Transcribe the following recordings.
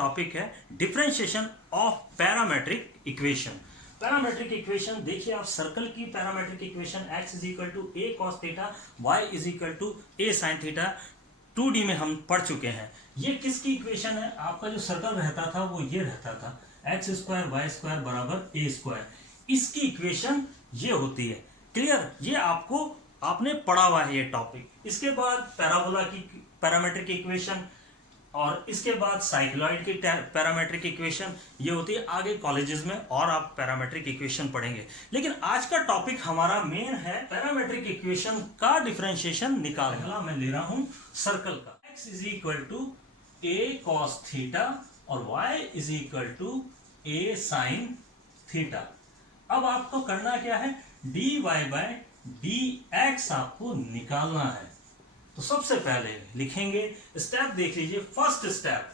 Topic है differentiation of parametric equation. Parametric equation देखिए, आप सर्कल की parametric equation x is equal to A cos theta, y is equal to A sine theta 2D में हम पढ़ चुके हैं। ये किसकी इक्वेशन है? आपका जो सर्कल रहता था वो ये रहता था, एक्स स्क्वायर वाई स्क्वायर बराबर ए स्क्वायर। इसकी इक्वेशन ये होती है। क्लियर? ये आपने पढ़ा हुआ है ये टॉपिक। इसके बाद पैराबोला की पैरामेट्रिक इक्वेशन और इसके बाद साइक्लॉइड की पैरामेट्रिक इक्वेशन ये होती है। आगे कॉलेजेस में और आप पैरामेट्रिक इक्वेशन पढ़ेंगे, लेकिन आज का टॉपिक हमारा मेन है पैरामेट्रिक इक्वेशन का डिफरेंशिएशन निकालना। मैं ले रहा हूं सर्कल का, x is equal to A cos theta और y is equal to A sine theta. अब आपको करना क्या है, dy बाय dx आपको निकालना है। तो सबसे पहले लिखेंगे, स्टेप देख लीजिए, first step,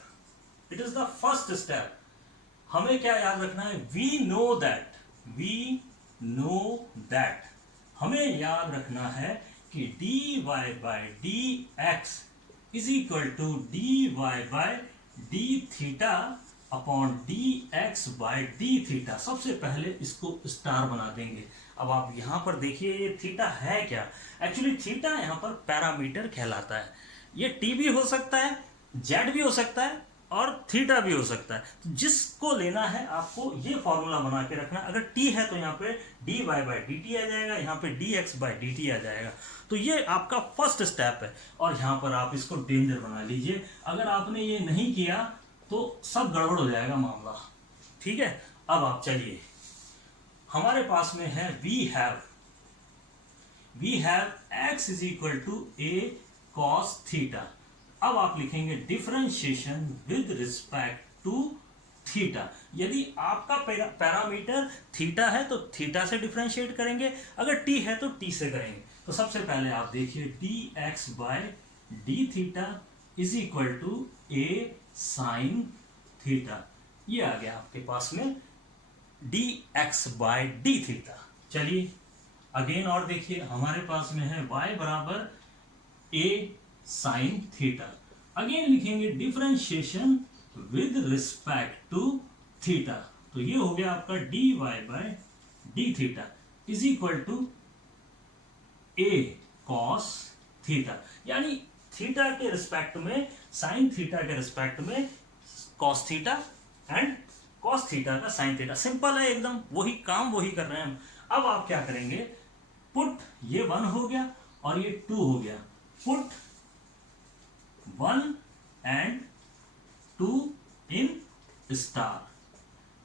it is the first step. हमें क्या याद रखना है? वी नो दैट हमें याद रखना है कि dy by dx is equal to dy by d theta upon dx by d theta. सबसे पहले इसको स्टार बना देंगे। अब आप यहां पर देखिए, ये थीटा है क्या? एक्चुअली थीटा यहां पर पैरामीटर कहलाता है। ये t भी हो सकता है, z भी हो सकता है और थीटा भी हो सकता है। तो जिसको लेना है आपको ये फॉर्मूला बना के रखना। अगर t है तो यहाँ पे dy बाय dt आ जाएगा, यहाँ पे dx बाय dt आ जाएगा। तो ये आपका फर्स्ट स्टेप है और यहाँ पर आप इसको डेंजर बना लीजिए। अगर आपने ये नहीं किया तो सब गड़बड़ हो जाएगा मामला। ठीक है, अब आप चलिए, हमारे पास में है we have x is equal to A cos theta. अब आप लिखेंगे differentiation with respect to theta. यदि आपका पैरामीटर थीटा है तो थीटा से डिफरेंशिएट करेंगे, अगर t है तो t से करेंगे। तो सबसे पहले आप देखिए, dx by d theta is equal to A sine theta. ये आ गया आपके पास में dx बाय d थीटा। चलिए अगेन और देखिए, हमारे पास में है y बराबर a साइन थीटा। अगेन लिखेंगे differentiation with respect to theta. तो ये हो गया आपका dy by d theta is equal to a cos theta. यानी थीटा के रिस्पेक्ट में, साइन थीटा के रिस्पेक्ट में cos theta and cos theta का साइन थीटा। सिंपल है एकदम, वही काम वही कर रहे हैं हम। अब आप क्या करेंगे, पुट ये 1 हो गया और ये 2 हो गया, पुट 1 एंड 2 इन स्टार।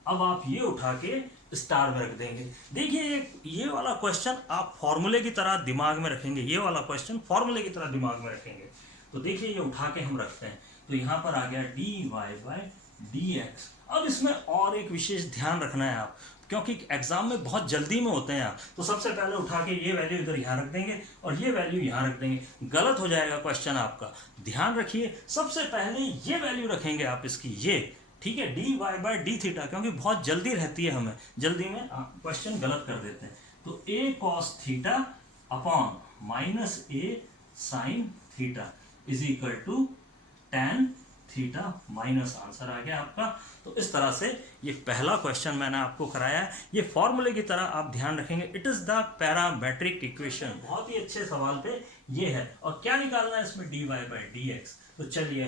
अब आप ये उठा के स्टार में रख देंगे। देखिए ये वाला क्वेश्चन आप फॉर्मूले की तरह दिमाग में रखेंगे, ये वाला क्वेश्चन फॉर्मूले की तरह दिमाग में रखेंगे। तो देखिए ये उठा के हम रखते हैं, तो यहां पर आ गया dy बाय dx। अब इसमें और एक विशेष ध्यान रखना है आप, क्योंकि एग्जाम में बहुत जल्दी में होते हैं आप। तो सबसे पहले उठा के ये वैल्यू इधर यहाँ रख देंगे और ये वैल्यू यहाँ रख देंगे, गलत हो जाएगा क्वेश्चन आपका। ध्यान रखिए, सबसे पहले ये वैल्यू रखेंगे आप इसकी, ये ठीक है, dy बाय d थीटा, क्योंकि बहुत जल्दी रहती है, हमें जल्दी में क्वेश्चन गलत कर देते हैं। तो a cos theta upon minus a sine theta is equal to tan theta minus, answer आ गया आपका। तो इस तरह से ये पहला क्वेश्चन मैंने आपको कराया है। ये फॉर्मूले की तरह आप ध्यान रखेंगे, it is the parametric equation. बहुत ही अच्छे सवाल पे ये है। और क्या निकालना है इसमें, dy बाय dx। तो चलिए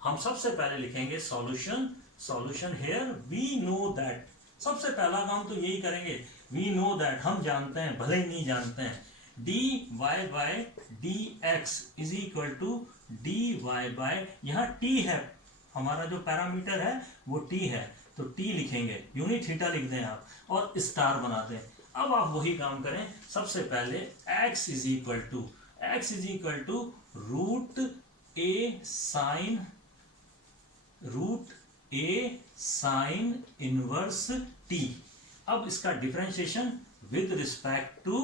हम सबसे पहले लिखेंगे solution here we know that. सबसे पहला काम तो यही करेंगे, वी नो दैट, हम जानते हैं भले ही नहीं जानते हैं, dy by dx is equal to dy by, यहाँ t है, हमारा जो पैरामीटर है वो t है, तो t लिखेंगे, यूनिट थीटा लिख दें आप और स्टार बना दें। अब आप वही काम करें, सबसे पहले x is equal to root A sine inverse t। अब इसका differentiation with respect to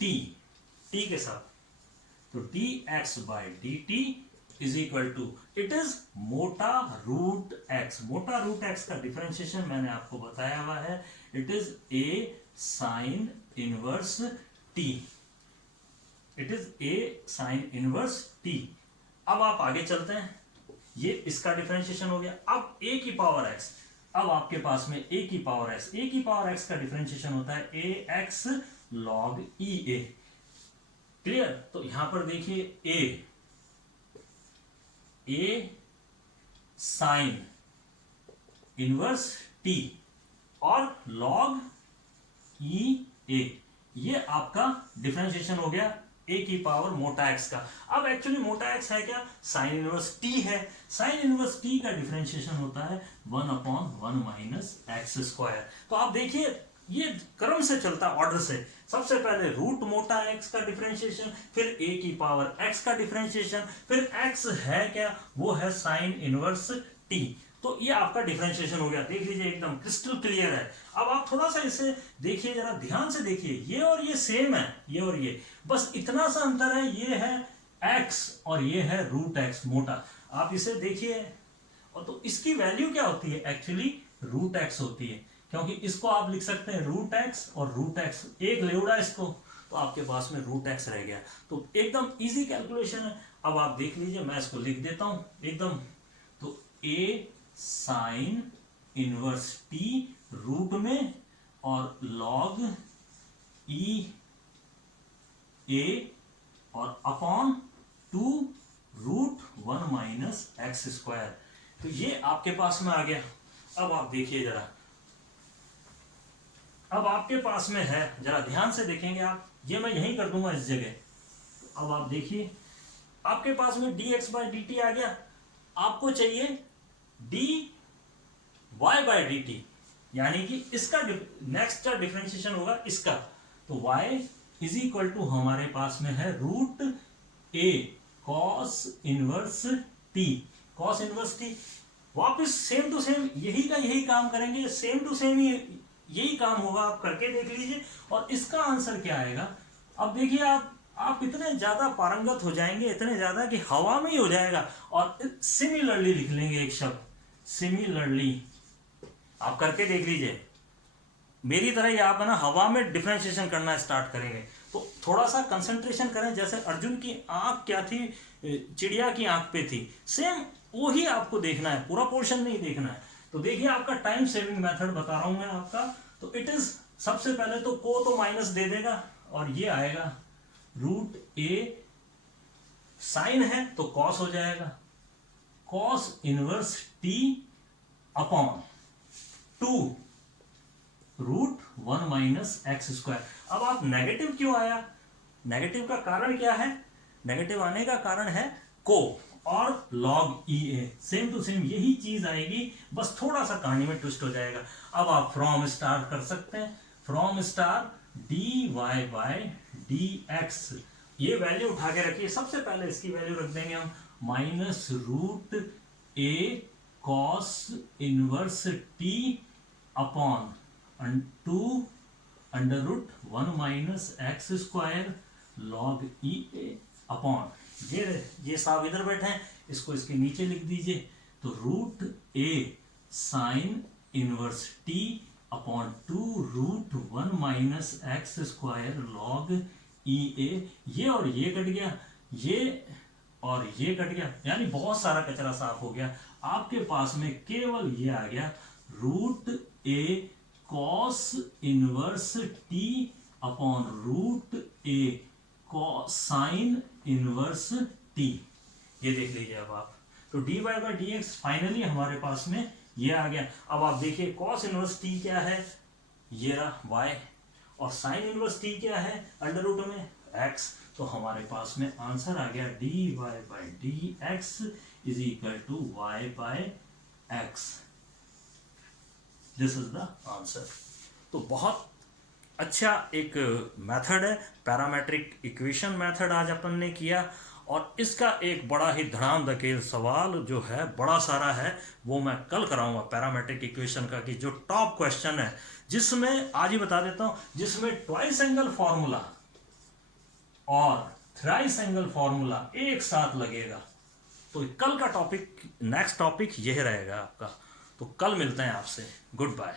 t के साथ, तो dx by dt is equal to, it is मोटा रूट x। मोटा रूट x का डिफरेंशिएशन मैंने आपको बताया हुआ है, it is a sine inverse t। It is a sine inverse t। अब आप आगे चलते हैं, ये इसका डिफरेंशिएशन हो गया। अब a की पावर x, अब आपके पास में a की पावर x, a की पावर x का डिफरेंशिएशन होता है ax log e a। Clear? तो यहां पर देखिए a साइन इनवर्स t और log e a, ये आपका डिफरेंशिएशन हो गया a की पावर मोटा x का। अब एक्चुअली मोटा x है क्या? साइन इनवर्स t है। साइन इनवर्स t का डिफरेंशिएशन होता है 1/1 माइनस एक्स स्क्वायर। तो आप देखिए ये क्रम से चलता ऑर्डर से, सबसे पहले रूट मोटा x का डिफरेंशिएशन, फिर a की पावर x का डिफरेंशिएशन, फिर x है क्या? वो है साइन इनवर्स t। तो ये आपका डिफरेंशिएशन हो गया। देख लीजिए एकदम क्रिस्टल क्लियर है। अब आप थोड़ा सा इसे देखिए, जरा ध्यान से देखिए, ये और ये सेम है, ये और ये, बस इतना सा अंतर है, ये है x और ये है रूट x मोटा। आप इसे देखिए, और तो इसकी वैल्यू क्या होती है? एक्चुअली रूट x होती है, क्योंकि इसको आप लिख सकते हैं रूट x और रूट x, एक लेवड़ा इसको, तो आपके पास में रूट x रह गया। तो एकदम इजी कैलकुलेशन है। अब आप देख लीजिए, मैं इसको लिख देता हूं एकदम। तो a sine inverse t root में और लॉग e a और upon 2 root 1 minus X square. तो ये आपके पास में आ गया। अब आप देखिए जरा, अब आपके पास में है, जरा ध्यान से देखेंगे आप, ये मैं यहीं कर दूंगा इस जगह। तो अब आप देखिए, आपके पास में dx बाई डी टी आ गया। आपको चाहिए dy बाई डी टी, यानी कि इसका नेक्स्ट डिफरेंशिएशन होगा इसका। तो y इज इक्वल टू हमारे पास में है root a cos inverse t, cos inverse t। वापस सेम टू सेम यही का यही काम करेंगे, सेम टू सेम ही यही काम होगा, आप करके देख लीजिए। और इसका आंसर क्या आएगा? अब देखिए, आप इतने ज्यादा पारंगत हो जाएंगे, इतने ज्यादा कि हवा में ही हो जाएगा। और सिमिलरली लिख लेंगे एक शब्द, सिमिलरली। आप करके देख लीजिए, मेरी तरह ही आप है ना हवा में डिफरेंशिएशन करना स्टार्ट करेंगे। तो थोड़ा सा कंसंट्रेशन करें, जैसे अर्जुन की आंख क्या थी, चिड़िया की आंख पे थी, सेम वही आपको देखना है, पूरा पोर्शन नहीं देखना है। तो देखिए, आपका टाइम सेविंग मेथड बता रहा हूं मैं आपका। तो इट इज, सबसे पहले तो को तो माइनस दे देगा, और ये आएगा रूट ए, साइन है तो कॉस हो जाएगा, cos inverse T upon 2 root 1 minus X square. अब आप नेगेटिव क्यों आया? नेगेटिव का कारण क्या है? नेगेटिव आने का कारण है को और log E A, same to same यही चीज आएगी, बस थोड़ा सा कहानी में ट्विस्ट हो जाएगा। अब आप फ्रॉम स्टार कर सकते हैं, from star D Y by D X, ये वैल्यू उठा के रखिए। सबसे पहले इसकी वैल्यू रख देंगे हम minus root A cos inverse T upon 2 under root 1 minus X square log E A upon, ये साहब इधर बैठे हैं, इसको इसके नीचे लिख दीजिए। तो root A sine inverse T upon 2 root 1 minus X square log E A. ये और ये कट गया, ये और ये कट गया, यानी बहुत सारा कचरा साफ हो गया। आपके पास में केवल ये आ गया root A cos inverse T upon root A sine inverse T. ये देख लीजिए अब आप। तो D Y by D X finally हमारे पास में ये आ गया। अब आप देखिए कॉस इनवर्स टी क्या है, ये रहा वाई, और साइन इनवर्स टी क्या है अंडर रूट में एक्स। तो हमारे पास में आंसर आ गया D Y by D X is equal to Y by X. This is the answer. तो बहुत अच्छा एक मेथड है, पैरामेट्रिक इक्वेशन मेथड आज अपन ने किया। और इसका एक बड़ा ही धड़ाम धकेल सवाल जो है, बड़ा सारा है, वो मैं कल कराऊंगा पैरामेट्रिक इक्वेशन का, कि जो टॉप क्वेश्चन है, जिसमें आज ही बता देता हूं, जिसमें ट्वाइस एंगल फॉर्मूला और थ्राइस एंगल फॉर्मूला एक साथ लगेगा। तो कल का टॉपिक, नेक्स्ट टॉपिक यह रहेगा आपका। तो कल मिलते हैं आपसे, गुड बाय।